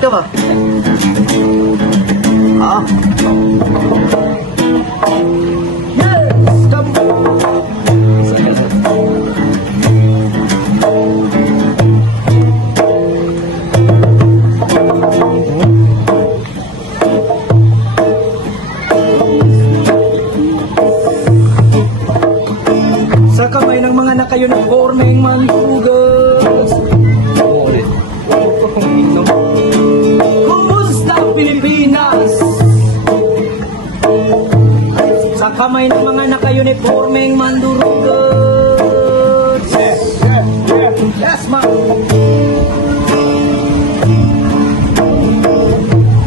ka ba? Ah. Yes! Come on! Sa kamay ng mga naka-uniformeng mandugas. Kumusta Pilipinas? Sa kamay ng mga naka-uniformeng mandurugas. Yes, ma'am.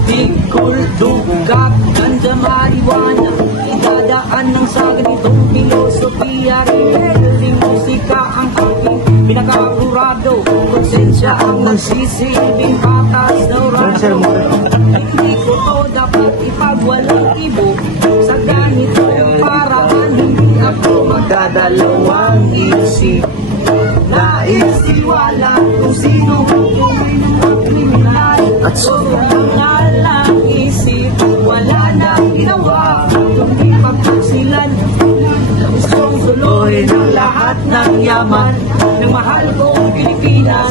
Bicol, Dugat, ganja, marijuana. Idadaan ng sa ganitong filosofiya. Reality musika ang aking pinaka-apurado. Konsensya ang nagsisilbing patas na orado. Hindi ko to dapat ipagwalang ibo. Sa ganitong paraan hindi ako magdadalawang isip. Nais iwala kung sino hukumin ang kriminal. At sobrang lalang isip. Wala nang ginawa kundi pagpaksilan. Gustong tuloy ng lahat ng yaman ng mahal kong Pilipinas.